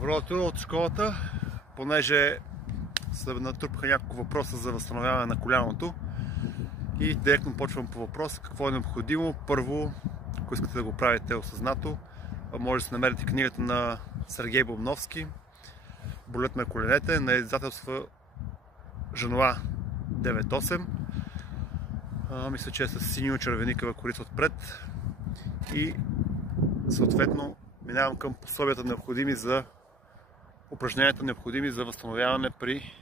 Добро утро от школата, понеже се натрупаха няколко въпроса за възстановяване на коляното и директно почвам по въпрос какво е необходимо. Първо, ако искате да го правите осъзнато, може да се намерите книгата на Сергей Бобновски "Болят ме коленете" на издателство Женова 98. Мисля, че е с синьо-червеникава корица отпред и съответно минавам към пособията необходими за упражненията, необходими за възстановяване при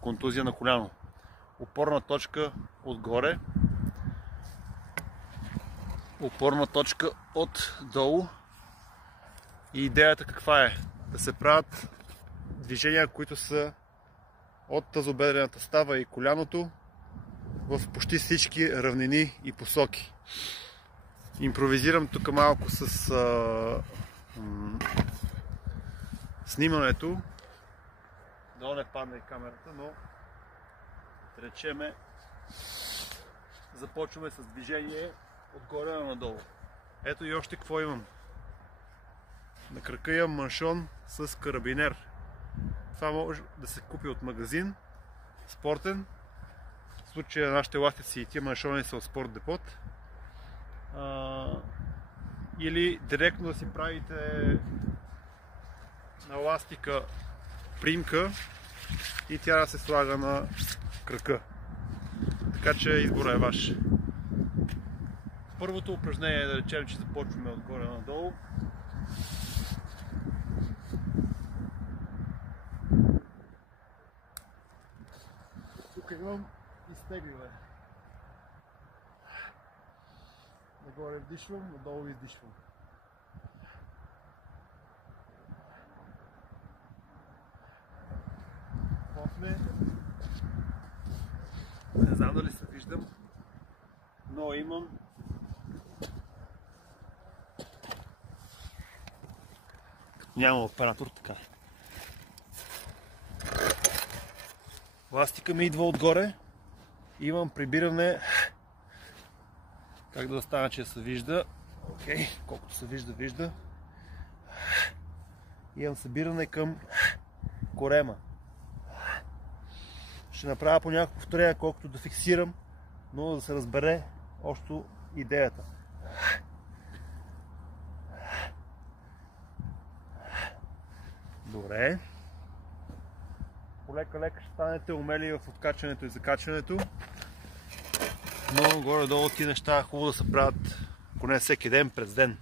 контузия на коляно. Опорна точка отгоре, опорна точка отдолу. И идеята каква е? Да се правят движения, които са от тазобедрената става и коляното в почти всички равнини и посоки. Импровизирам тук малко с снимането. Да не падне и камерата, но да речеме започваме с движение отгоре на надолу. Ето и още какво имам. На крака имам маншон с карабинер. Това може да се купи от магазин, спортен. В случая нашите ластици и тия маншони са от Спорт Депот. Или директно да си правите на ластика примка и тя да се слага на крака. Така че изборът е ваш. Първото упражнение, да речем, че започваме отгоре надолу. Тук имам изтегляне. Нагоре вдишвам, надолу издишвам. После, не знам дали се виждам, но имам няма оператор, така. Ластика ми идва отгоре, имам прибиране. Как да стана, че се вижда? Окей, колкото се вижда. Имам събиране към корема. Ще направя по няколко повторения, колкото да фиксирам, но да се разбере още идеята. Добре. Полека-лека ще станете умели в откачването и закачването. Но горе-долу ти неща хубаво да се правят, ако не всеки ден, през ден.